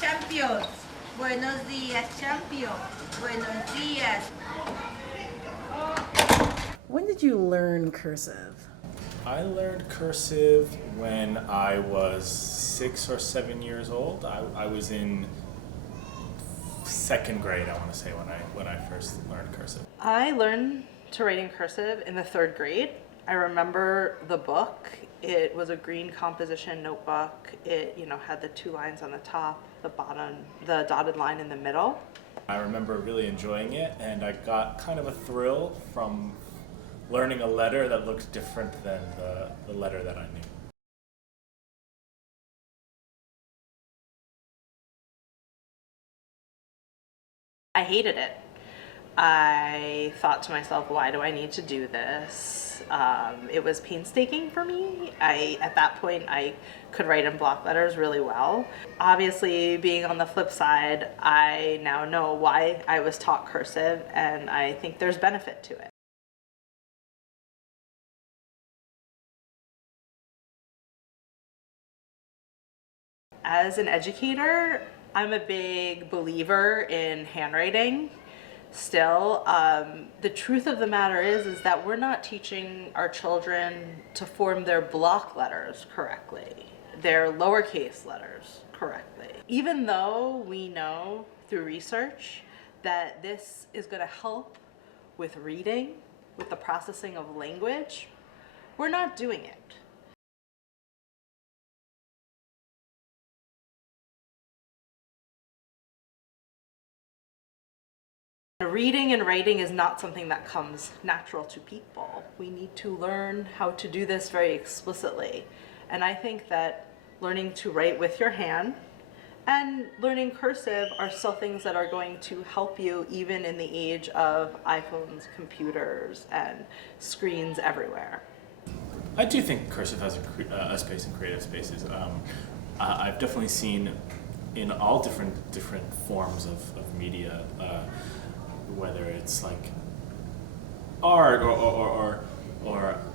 champions. Buenos días, champion. Buenos días. When did you learn cursive? I learned cursive when I was 6 or 7 years old. I was in second grade, I want to say, when I first learned cursive. I learned to write in cursive in the 3rd grade. I remember the book. It was a green composition notebook. It, had the 2 lines on the top, the bottom, the dotted line in the middle. I remember really enjoying it, and I got kind of a thrill from learning a letter that looked different than the letter that I knew. I hated it. I thought to myself, why do I need to do this? It was painstaking for me. At that point, I could write in block letters really well. Obviously, being on the flip side, I now know why I was taught cursive, and I think there's benefit to it. As an educator, I'm a big believer in handwriting. Still, the truth of the matter is that we're not teaching our children to form their block letters correctly, their lowercase letters correctly. Even though we know through research that this is going to help with reading, with the processing of language, we're not doing it. Reading and writing is not something that comes natural to people. We need to learn how to do this very explicitly. And I think that learning to write with your hand and learning cursive are still things that are going to help you even in the age of iPhones, computers, and screens everywhere. I do think cursive has a space in creative spaces. I've definitely seen in all different forms of media, whether it's like art or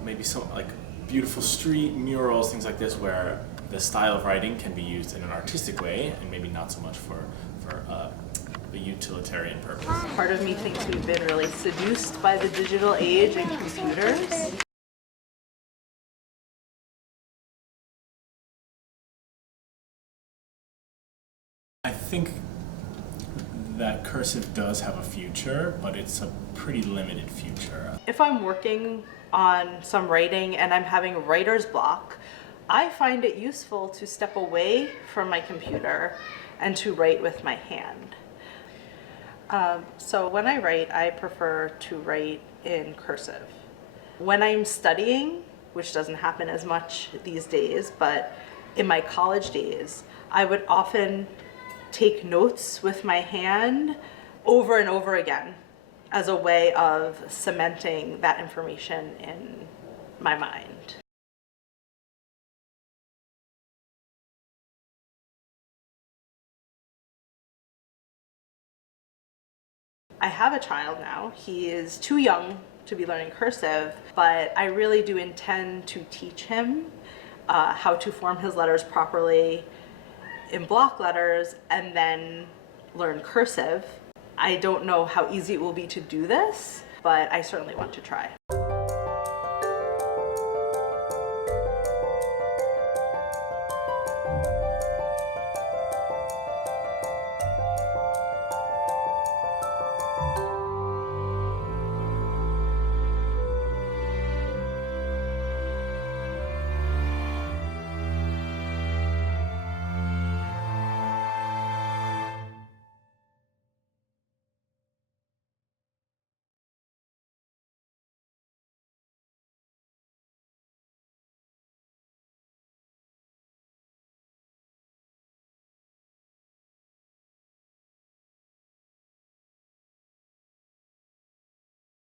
maybe some like beautiful street murals, things like this, where the style of writing can be used in an artistic way and maybe not so much for a utilitarian purpose. Part of me thinks we've been really seduced by the digital age and computers. I think that cursive does have a future, but it's a pretty limited future. If I'm working on some writing and I'm having writer's block, I find it useful to step away from my computer and to write with my hand. So when I write, I prefer to write in cursive. When I'm studying, which doesn't happen as much these days, but in my college days, I would often take notes with my hand over and over again as a way of cementing that information in my mind. I have a child now. He is too young to be learning cursive, but I really do intend to teach him how to form his letters properly in block letters and then learn cursive. I don't know how easy it will be to do this, but I certainly want to try.